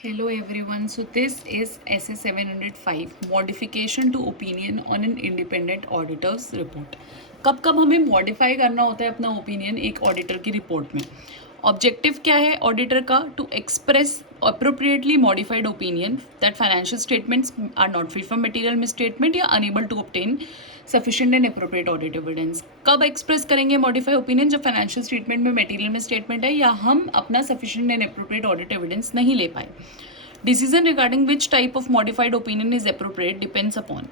Hello everyone. So this is SA 705 modification to opinion on an independent auditor's report. कब कब हमें modify करना होता है अपना ओपिनियन एक ऑडिटर की रिपोर्ट में. ऑब्जेक्टिव क्या है ऑडिटर का? To express appropriately modified opinion that financial statements are not free from material misstatement या unable to obtain sufficient and appropriate audit evidence. कब एक्सप्रेस करेंगे मॉडिफाई ओपिनियन? जब फाइनेंशियल स्टेटमेंट में मटेरियल मिसस्टेटमेंट है या हम अपना sufficient and appropriate audit evidence नहीं ले पाए. Decision regarding which type of modified opinion is appropriate depends upon.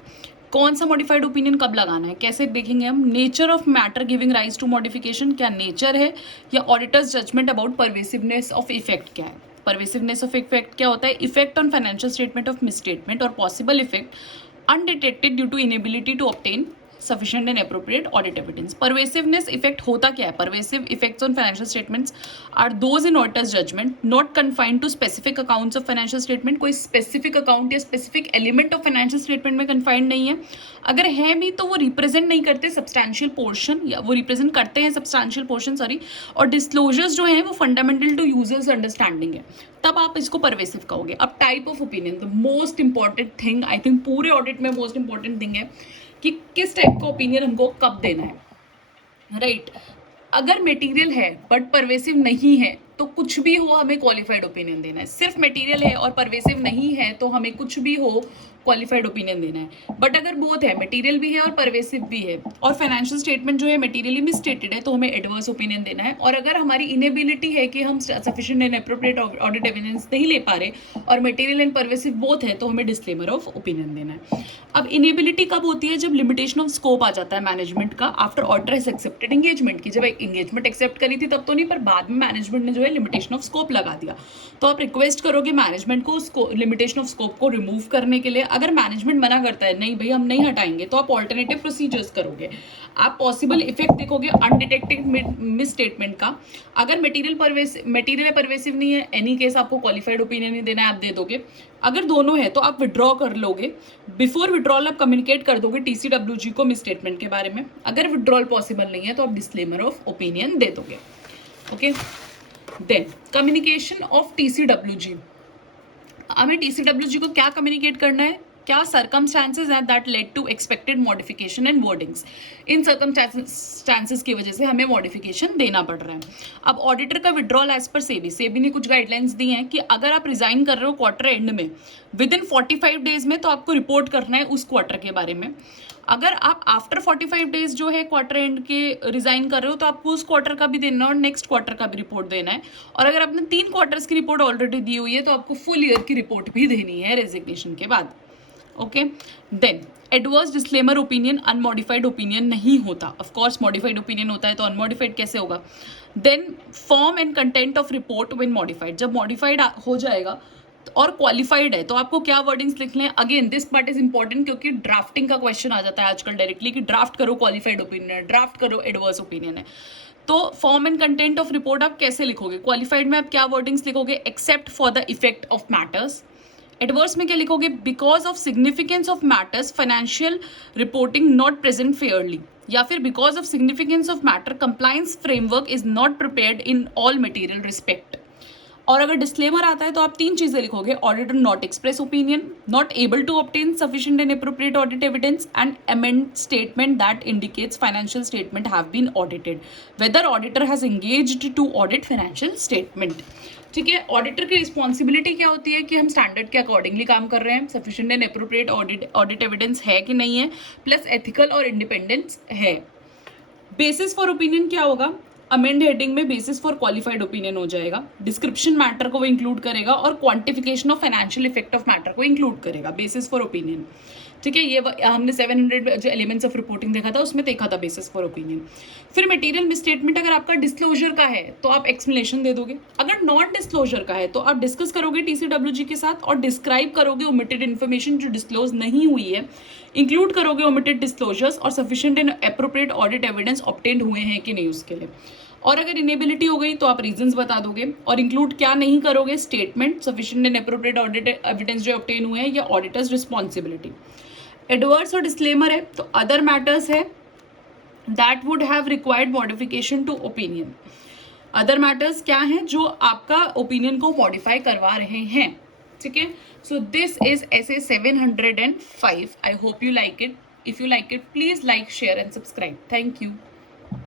कौन सा मॉडिफाइड ओपिनियन कब लगाना है, कैसे देखेंगे हम. Nature of matter giving rise to modification, क्या नेचर है, या auditor's judgement about pervasiveness of effect क्या है. परवेसिवनेस ऑफ इफेक्ट क्या होता है? Effect on financial statement of misstatement और possible effect undetected due to inability to obtain sufficient and appropriate audit evidence. Pervasiveness effect होता क्या है? Pervasive effects on financial statements are those in auditor's judgment not confined to specific accounts of financial statement. कोई specific account या specific element of financial statement में confined नहीं है. अगर है भी तो वो represent नहीं करते substantial portion, या वो represent करते हैं substantial portion सॉरी, और disclosures जो हैं वो fundamental to users understanding है, तब आप इसको परवेसिव कहोगे. अब type of opinion, the most important thing, I think पूरे ऑडिट में मोस्ट इंपॉर्टेंट थिंग है कि किस टाइप का ओपिनियन हमको कब देना है. राइट अगर मटेरियल है बट परवेसिव नहीं है तो कुछ भी हो हमें क्वालिफाइड ओपिनियन देना है. सिर्फ मटेरियल है और परवेसिव नहीं है तो हमें कुछ भी हो क्वालिफाइड ओपिनियन देना है. बट अगर बोथ है, मटेरियल भी है और परवेसिव भी है, और फाइनेंशियल स्टेटमेंट जो है मटेरियली मिसस्टेटेड है, तो हमें एडवर्स ओपिनियन देना है. और अगर हमारी इनेबिलिटी है कि हम sufficient and appropriate audit evidence नहीं ले पा रहे और मटेरियल एंड परवेसिव बोथ है, तो हमें डिस्क्लेमर ऑफ ओपिनियन देना है. अब इनेबिलिटी कब होती है? जब लिमिटेशन ऑफ स्कोप आ जाता है मैनेजमेंट का after auditor has accepted engagement की. जब एंगेजमेंट एक्सेप्ट करी थी तब तो नहीं, पर बाद में मैनेजमेंट ने जो है लिमिटेशन ऑफ स्कोप लगा दिया, तो आप रिक्वेस्ट करोगे मैनेजमेंट को उसको लिमिटेशन ऑफ स्कोप को रिमूव करने के लिए. अगर मैनेजमेंट मना करता है नहीं भाई हम नहीं हटाएंगे, तो आप ऑल्टरनेटिव प्रोसीजर्स करोगे. आप पॉसिबल इफेक्ट देखोगे अनडिटेक्टेड मिस स्टेटमेंट का. अगर मटेरियल परवेसिव नहीं है, एनी केस आपको क्वालिफाइड ओपिनियन नहीं देना है, आप दे दोगे. अगर दोनों है तो आप विड्रॉ कर लोगे. बिफोर विड्रॉल आप कम्युनिकेट कर दोगे TCWG को मिस स्टेटमेंट के बारे में. अगर विड्रॉल पॉसिबल नहीं है तो आप डिस्क्लेमर ऑफ ओपिनियन दे दोगे. Okay, then communication of TCWG. हमें TCWG को क्या कम्युनिकेट करना है? क्या सर्कमस्टांसेस हैं that led to expected modification and wordings. In circumstances की वजह से हमें मॉडिफिकेशन देना पड़ रहा है. अब ऑडिटर का विड्रॉल एज पर सेबी ने कुछ गाइडलाइंस दी हैं कि अगर आप रिजाइन कर रहे हो क्वार्टर एंड में विद इन 45 डेज में, तो आपको रिपोर्ट करना है उस क्वार्टर के बारे में. अगर आप आफ्टर 45 डेज जो है क्वार्टर एंड के रिजाइन कर रहे हो, तो आपको उस क्वार्टर का भी देना है और नेक्स्ट क्वार्टर का भी रिपोर्ट देना है. और अगर आपने 3 क्वार्टर्स की रिपोर्ट ऑलरेडी दी हुई है तो आपको फुल ईयर की रिपोर्ट भी देनी है रेजिग्नेशन के बाद. Okay, then adverse disclaimer opinion unmodified opinion नहीं होता. ऑफ कोर्स मॉडिफाइड ओपिनियन होता है, तो अनमॉडिफाइड कैसे होगा? Then form and content of report when modified. जब मॉडिफाइड हो जाएगा और क्वालिफाइड है तो आपको क्या वर्डिंग्स लिखने हैं. Again this part is important क्योंकि ड्राफ्टिंग का क्वेश्चन आ जाता है आजकल डायरेक्टली कि ड्राफ्ट करो क्वालिफाइड ओपिनियन है, ड्राफ्ट करो एडवर्स ओपिनियन है. तो form and content of report आप कैसे लिखोगे? क्वालिफाइड में आप क्या वर्डिंग्स लिखोगे? Except for the effect of matters. Adverse में क्या लिखोगे? Because of significance of matters financial reporting not present Fairlie, या फिर because of significance of matter compliance framework is not prepared in all material respect. और अगर disclaimer आता है तो आप 3 चीजें लिखोगे. Auditor not express opinion, not able to obtain sufficient and appropriate audit evidence, and amend statement that indicates financial statement have been audited whether auditor has engaged to audit financial statement. ठीक है, auditor की responsibility क्या होती है कि हम standard के accordingly काम कर रहे हैं, sufficient and appropriate audit evidence है कि नहीं है, प्लस एथिकल और इंडिपेंडेंस है. बेसिस फॉर ओपिनियन क्या होगा? अमेंड हेडिंग में बेसिस फॉर क्वालिफाइड ओपिनियन हो जाएगा. डिस्क्रिप्शन मैटर को वो इंक्लूड करेगा और quantification of financial effect of matter को इंक्लूड करेगा बेसिस फॉर ओपिनियन. ठीक है, ये हमने 700 जो एलिमेंट्स ऑफ रिपोर्टिंग देखा था उसमें देखा था बेसिस फॉर ओपिनियन. फिर मटेरियल मिसस्टेटमेंट अगर आपका डिस्क्लोजर का है तो आप एक्सप्लेनेशन दे दोगे. अगर नॉट डिस्क्लोजर का है तो आप डिस्कस करोगे TCWG के साथ और डिस्क्राइब करोगे ओमिटेड इन्फॉर्मेशन जो डिस्क्लोज नहीं हुई है, इंक्लूड करोगे ओमिटेड डिस्क्लोजर्स और sufficient and appropriate audit evidence obtained हुए हैं कि नहीं उसके लिए. और अगर इनेबिलिटी हो गई तो आप रीजंस बता दोगे और इंक्लूड क्या नहीं करोगे? Statement, sufficient and appropriate audit evidence जो ऑब्टेन हुए हैं, या ऑडिटर्स रिस्पॉन्सिबिलिटी. एडवर्स और डिस्क्लेमर है तो अदर मैटर्स है that would have required modification to opinion. Other matters क्या हैं जो आपका ओपिनियन को मॉडिफाई करवा रहे हैं? ठीक है. So this is essay 705. I hope you like it. If you like it, please like, share and subscribe. Thank you.